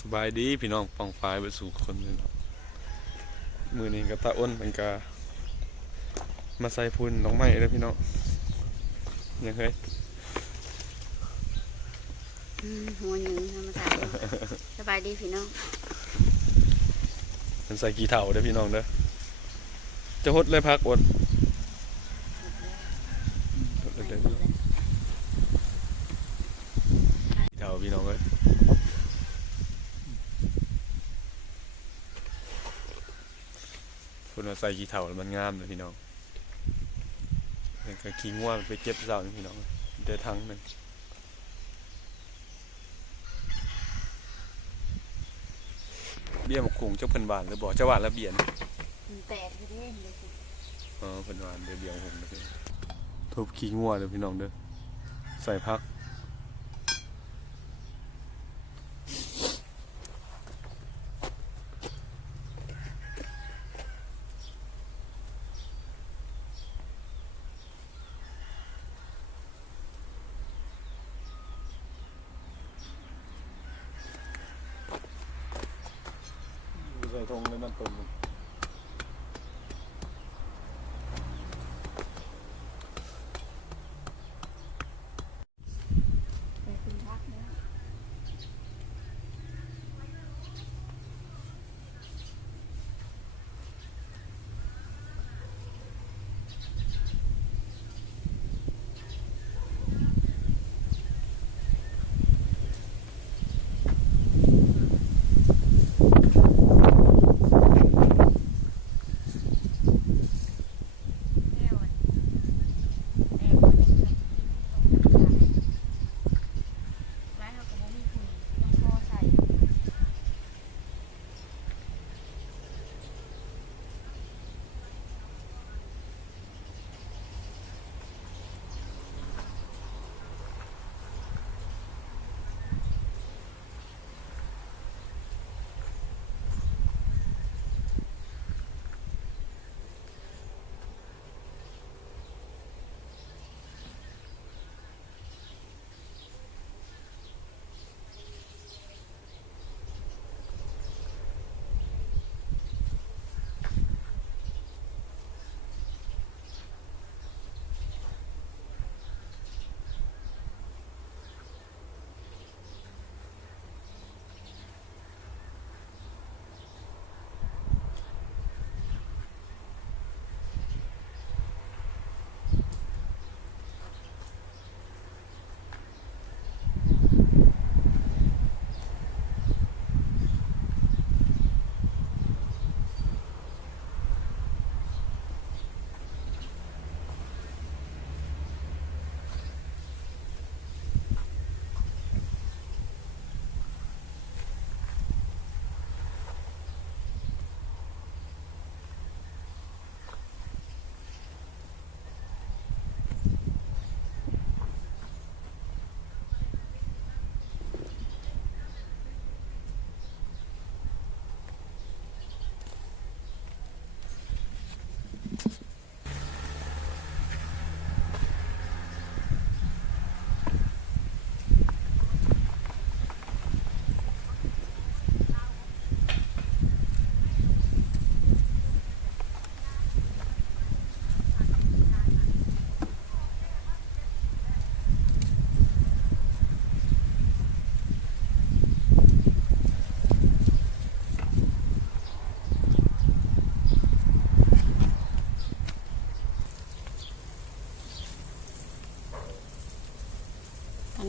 สบายดีพี่น้องปองปายไปสู่คนเลยเนาะมือนี้ก็ตาอ้นเป็นกามาใส่พุ่นน้องไม้แล้วพี่น้องยังเคยอืมหัวหนึ่งธรรมดาสบายดีพี่น้องเป็นใส่กี่เถ่าเด้อพี่น้องเด้อจะหดเลยพักอ้นหดเลยเด้อกี่เถ่าพี่น้องเอ้ย พุ่นมาใส่กี่เถ่าแล้วมันงามเลยพี่น้องแล้วก็ขี้ง่วงไปเก็บเสานี่พี่น้องเดินทางหนึ่งเบี้ยหมกคุงเจ้าเพิ่นหวานหรือบอกเจ้าหวานแล้วเบียนแตกไปเด้เลยสิอ๋อเพิ่นหวานเดี๋ยวเบี้ยของผมนะพี่ทุบขี้งัวเด้อพี่น้องเด้อใส่พัก ใส่ทงเลยมันตุ่ม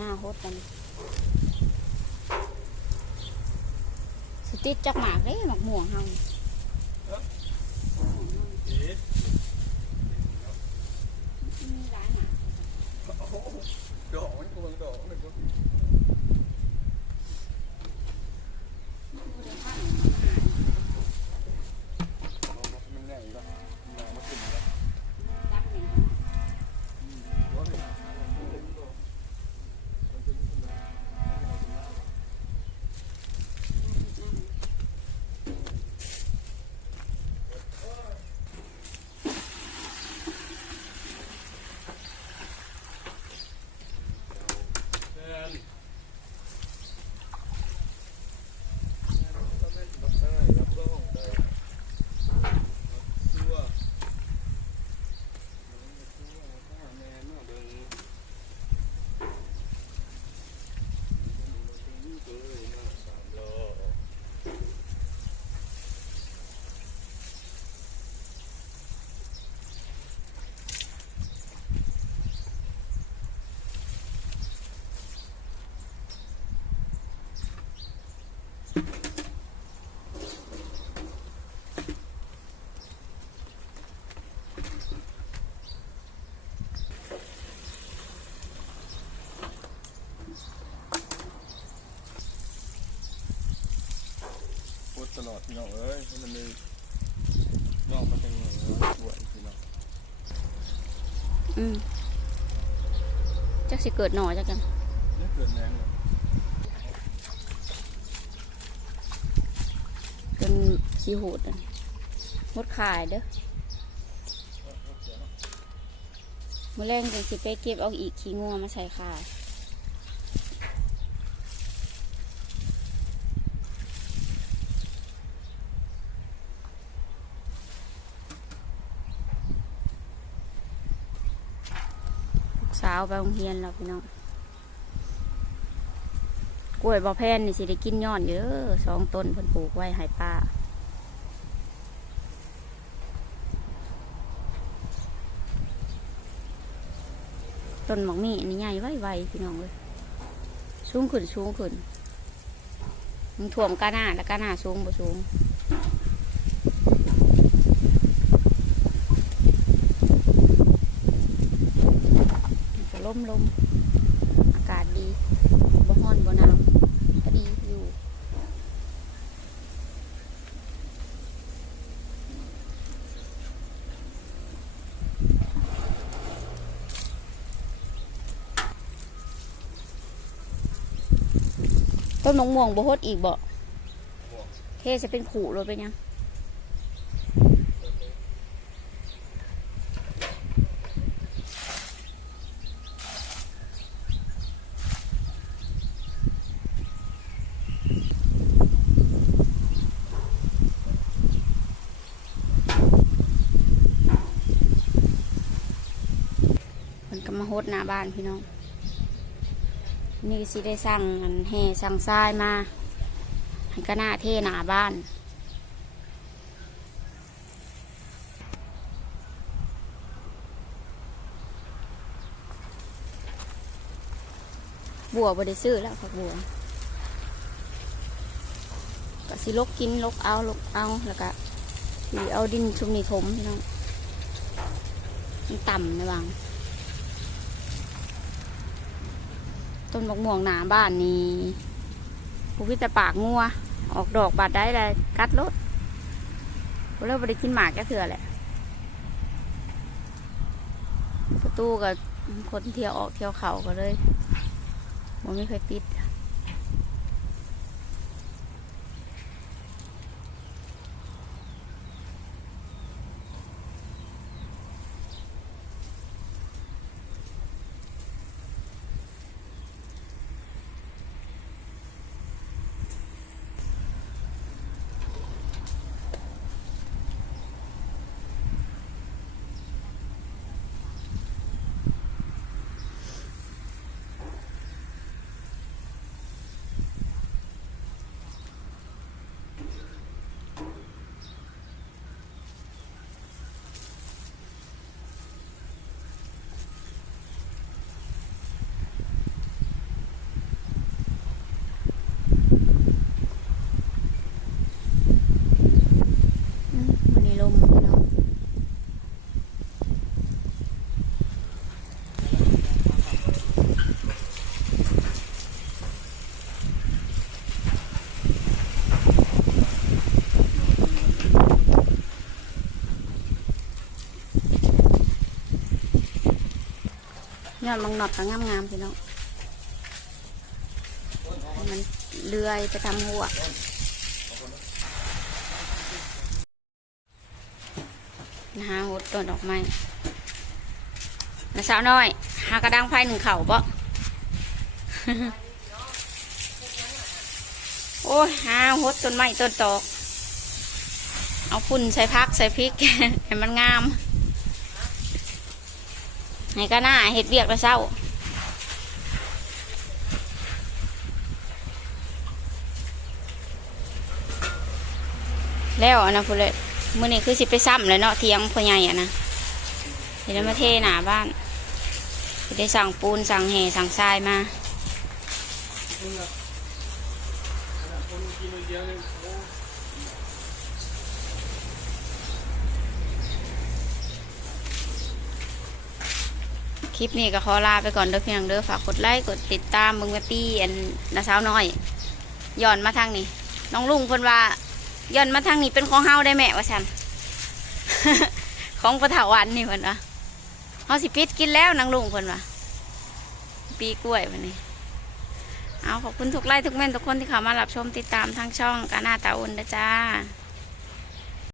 หน้าโฮดกันสติดจักหมากเลยหมากม่วงเฮามีหลายหมาก ดอกมันกำลังดอกเลยครับมันแน่อยู่แล้วแน่มาขึ้นแล้ว จักหนึ่ง เต ลอดพี่น้องเอ้ยให้มันเลยงอกมาเป็นอย่างนี้สวยพี่น้องอืมจักสิเกิดหน่อจักกันนี่เกิดแรงเลยเป็นขี้หูดอันมดขายเด้อมื่อแรงจังสิไปเก็บเอาอีกขี้งัวมาใส่ขายาวไปโรงเรียนแล้วพี่น้องกล้วยบอแพนนี่สิได้กินยอนอยู่เด้อสองต้นเพิ่นปลูกไว้ให้ป้าต้นหมอกมีอันนี้ใหญ่ไวไวพี่น้องเลยสูงขึ้นสูงขึ้นมันถ่วมก้าหน้าแล้วก้าหน้าสูงบ่สูง มันก็ล่มลมอากาศดีบ่ฮ้อนบ่หนาวพอดีอยู่ต้นมะม่วงบ่ฮดอีกบ่เทจะเป็นขู่เลยเป็นยัง มันก็มาฮดหน้าบ้านพี่น้อง นี่สิได้สั่งอันแห่สั่งทรายมาก็หน้าเท่หน้าบ้านบัวบ่ได้ซื้อแล้วผักบัวก็สิลกกินลกเอาลกเอาแล้วก็สิเอาดินชุมนี่ถมพี่น้องมันต่ำในบาง ต้นมะม่วงหนาบ้านนี้ผู้พิจปากงัว ออกดอกบาดได้เลยกัดรถเริ่มไปได้กินหมากแค่เถื่อแหละประตูกับคนเที่ยวออกเที่ยวเขาก็เลยมันไม่เคยปิด อดมังหนอดก็งามๆพี่น้องมันเลื่อยไปทำหัวนะฮะหดต้นดอกไม้นะสาวน้อย หากระดังไฟหนึ่งเข่าปะโอ้ยหาหดต้นไม้ต้นตอก เอาฝุ่นใส่พักใส่พริก ให้มันงาม ให้ก็น่าเห็ดเบียกแล้วเศร้าแล้วนะพูดเลยมื่อนี้คือสิไปซ้ำเลยเนาะเทียงพ่อใหญ่อะนะเดี๋ยวมาเทหนาบ้านได้สั่งปูนสั่งแห่สั่งทรายมา ค ลิปนี้ก็ขอลาไปก่อนเด้อพี่น้องเด้อฝากกดไลค์กดติดตามมึงแมปปี้อันนาสาวน้อยย้อนมาทางนี้น้องลุงเพิ่นว่าย้อนมาทางนี้เป็นของเฮาได้แม่ว่าฉันของปะถาวันนี่เพิ่นวะเฮาสิปิดกินแล้วนางลุงเพิ่นวะปีกล้วยวันนี้เอาขอบคุณทุกไลค์ทุกเม่นทุกคนที่เข้ามารับชมติดตามทางช่องกาหน้าตาอุ่นนะจ้า